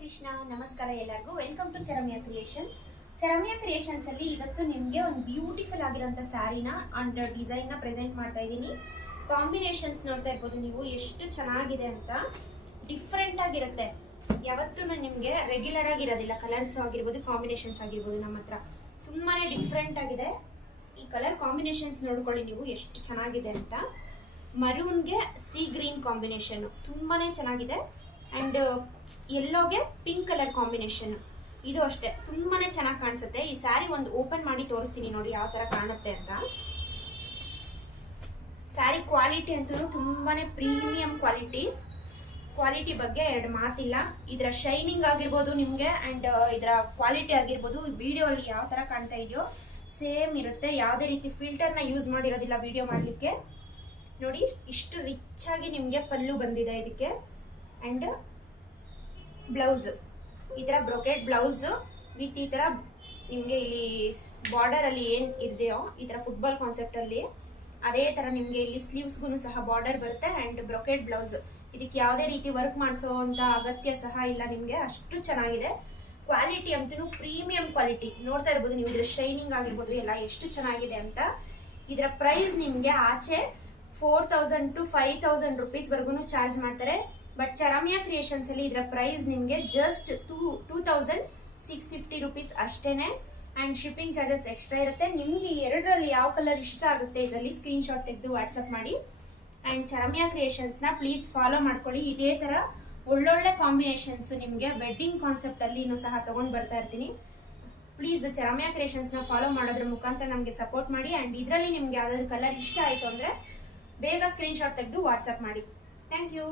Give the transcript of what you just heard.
ಕೃಷ್ಣ ನಮಸ್ಕಾರ ಎಲ್ಲರಿಗೂ welcome to ಚರಮ್ಯಾ creations. ಚರಮ್ಯಾ creations ಅಲ್ಲಿ ಇವತ್ತು ನಿಮಗೆ ಒಂದು ಬ್ಯೂಟಿಫುಲ್ ಆಗಿರೋಂಥ ಸ್ಯಾರಿನ ಅಂಡ್ ಡಿಸೈನ್ ನ ಪ್ರೆಸೆಂಟ್ ಮಾಡ್ತಾ ಇದ್ದೀನಿ. ಕಾಂಬಿನೇಷನ್ಸ್ ನೋಡ್ತಾ ಇರ್ಬೋದು ನೀವು ಎಷ್ಟು ಚೆನ್ನಾಗಿದೆ ಅಂತ. ಡಿಫ್ರೆಂಟ್ ಆಗಿರುತ್ತೆ, ಯಾವತ್ತೂ ನಿಮಗೆ ರೆಗ್ಯುಲರ್ ಆಗಿರೋದಿಲ್ಲ. ಕಲರ್ಸ್ ಆಗಿರ್ಬೋದು, ಕಾಂಬಿನೇಷನ್ಸ್ ಆಗಿರ್ಬೋದು, ನಮ್ಮ ಹತ್ರ ತುಂಬಾನೇ ಡಿಫ್ರೆಂಟ್ ಆಗಿದೆ. ಈ ಕಲರ್ ಕಾಂಬಿನೇಷನ್ಸ್ ನೋಡ್ಕೊಳ್ಳಿ ನೀವು ಎಷ್ಟು ಚೆನ್ನಾಗಿದೆ ಅಂತ. ಮರೂನ್ಗೆ ಸಿ ಗ್ರೀನ್ ಕಾಂಬಿನೇಷನ್ ತುಂಬಾನೇ ಚೆನ್ನಾಗಿದೆ. ಅಂಡ್ ಯೆಲ್ಲೋಗೆ ಪಿಂಕ್ ಕಲರ್ ಕಾಂಬಿನೇಷನ್, ಇದು ಅಷ್ಟೇ ತುಂಬಾನೇ ಚೆನ್ನಾಗಿ ಕಾಣಿಸುತ್ತೆ. ಈ ಸ್ಯಾರಿ ಒಂದು ಓಪನ್ ಮಾಡಿ ತೋರಿಸ್ತೀನಿ ನೋಡಿ ಯಾವ ತರ ಕಾಣುತ್ತೆ ಅಂತ. ಸ್ಯಾರಿ ಕ್ವಾಲಿಟಿ ಅಂತೂ ತುಂಬಾನೇ ಪ್ರೀಮಿಯಂ ಕ್ವಾಲಿಟಿ ಬಗ್ಗೆ ಎರಡು ಮಾತಿಲ್ಲ. ಇದರ ಶೈನಿಂಗ್ ಆಗಿರ್ಬೋದು ನಿಮ್ಗೆ ಅಂಡ್ ಇದರ ಕ್ವಾಲಿಟಿ ಆಗಿರ್ಬೋದು ವಿಡಿಯೋ ಅಲ್ಲಿ ಯಾವ ತರ ಕಾಣ್ತಾ ಇದೆಯೋ ಸೇಮ್ ಇರುತ್ತೆ. ಯಾವುದೇ ರೀತಿ ಫಿಲ್ಟರ್ ನ ಯೂಸ್ ಮಾಡಿರೋದಿಲ್ಲ ವಿಡಿಯೋ ಮಾಡ್ಲಿಕ್ಕೆ. ನೋಡಿ ಇಷ್ಟು ರಿಚ್ ಆಗಿ ನಿಮ್ಗೆ ಪಲ್ಲು ಬಂದಿದೆ ಇದಕ್ಕೆ. ಅಂಡ್ ಬ್ಲೌಸ್ ಈ ತರ ಬ್ರೊಕೆಟ್ ಬ್ಲೌಸ್ ವಿತ್ ಈ ತರ ನಿಮ್ಗೆ ಇಲ್ಲಿ ಬಾರ್ಡರ್ ಅಲ್ಲಿ ಏನ್ ಇದೆಯೋ ಈ ತರ ಫುಟ್ಬಾಲ್ ಕಾನ್ಸೆಪ್ಟ್ ಅಲ್ಲಿ ಅದೇ ತರ ನಿಮ್ಗೆ ಇಲ್ಲಿ ಸ್ಲೀವ್ಸ್ಗೂ ಸಹ ಬಾರ್ಡರ್ ಬರುತ್ತೆ. ಅಂಡ್ ಬ್ರೊಕೆಟ್ ಬ್ಲೌಸ್, ಇದಕ್ಕೆ ಯಾವುದೇ ರೀತಿ ವರ್ಕ್ ಮಾಡಿಸೋ ಅಂತ ಅಗತ್ಯ ಸಹ ಇಲ್ಲ ನಿಮ್ಗೆ, ಅಷ್ಟು ಚೆನ್ನಾಗಿದೆ. ಕ್ವಾಲಿಟಿ ಅಂತೂ ಪ್ರೀಮಿಯಂ ಕ್ವಾಲಿಟಿ ನೋಡ್ತಾ ಇರ್ಬೋದು ನೀವು. ಇದ್ರ ಶೈನಿಂಗ್ ಆಗಿರ್ಬೋದು ಎಲ್ಲ ಎಷ್ಟು ಚೆನ್ನಾಗಿದೆ ಅಂತ. ಇದರ ಪ್ರೈಸ್ ನಿಮ್ಗೆ ಆಚೆ 4000 to 5000 rupees ವರ್ಗು ಚಾರ್ಜ್ ಮಾಡ್ತಾರೆ. ಬಟ್ ಚರಮ್ಯಾ ಕ್ರಿಯೇಷನ್ಸ್ ಅಲ್ಲಿ ಇದರ ಪ್ರೈಸ್ ನಿಮ್ಗೆ ಜಸ್ಟ್ 2650 rupees ಅಷ್ಟೇನೆ. ಅಂಡ್ ಶಿಪ್ಪಿಂಗ್ ಚಾರ್ಜಸ್ ಎಕ್ಸ್ಟ್ರಾ ಇರುತ್ತೆ. ನಿಮ್ಗೆ ಎರಡರಲ್ಲಿ ಯಾವ ಕಲರ್ ಇಷ್ಟ ಆಗುತ್ತೆ ಇದರಲ್ಲಿ ಸ್ಕ್ರೀನ್ ಶಾಟ್ ತೆಗೆದು ವಾಟ್ಸ್ಆಪ್ ಮಾಡಿ. ಅಂಡ್ ಚರಮ್ಯಾ ಕ್ರಿಯೇಷನ್ಸ್ ನ ಪ್ಲೀಸ್ ಫಾಲೋ ಮಾಡ್ಕೊಳ್ಳಿ. ಇದೇ ತರ ಒಳ್ಳೊಳ್ಳೆ ಕಾಂಬಿನೇಷನ್ಸ್ ನಿಮ್ಗೆ ವೆಡ್ಡಿಂಗ್ ಕಾನ್ಸೆಪ್ಟ್ ಅಲ್ಲಿ ಸಹ ತಗೊಂಡ್ ಬರ್ತಾ ಇರ್ತೀನಿ. ಪ್ಲೀಸ್ ಚರಮ್ಯಾ ಕ್ರಿಯೇಷನ್ಸ್ ನ ಫಾಲೋ ಮಾಡೋದ್ರ ಮುಖಾಂತರ ನಮ್ಗೆ ಸಪೋರ್ಟ್ ಮಾಡಿ. ಅಂಡ್ ಇದರಲ್ಲಿ ನಿಮ್ಗೆ ಯಾವ್ದಾದ್ರು ಕಲರ್ ಇಷ್ಟ ಆಯ್ತು ಅಂದ್ರೆ ಬೇಗ ಸ್ಕ್ರೀನ್ ಶಾಟ್ ತೆಗೆದು ವಾಟ್ಸ್ಆಪ್ ಮಾಡಿ. Thank you.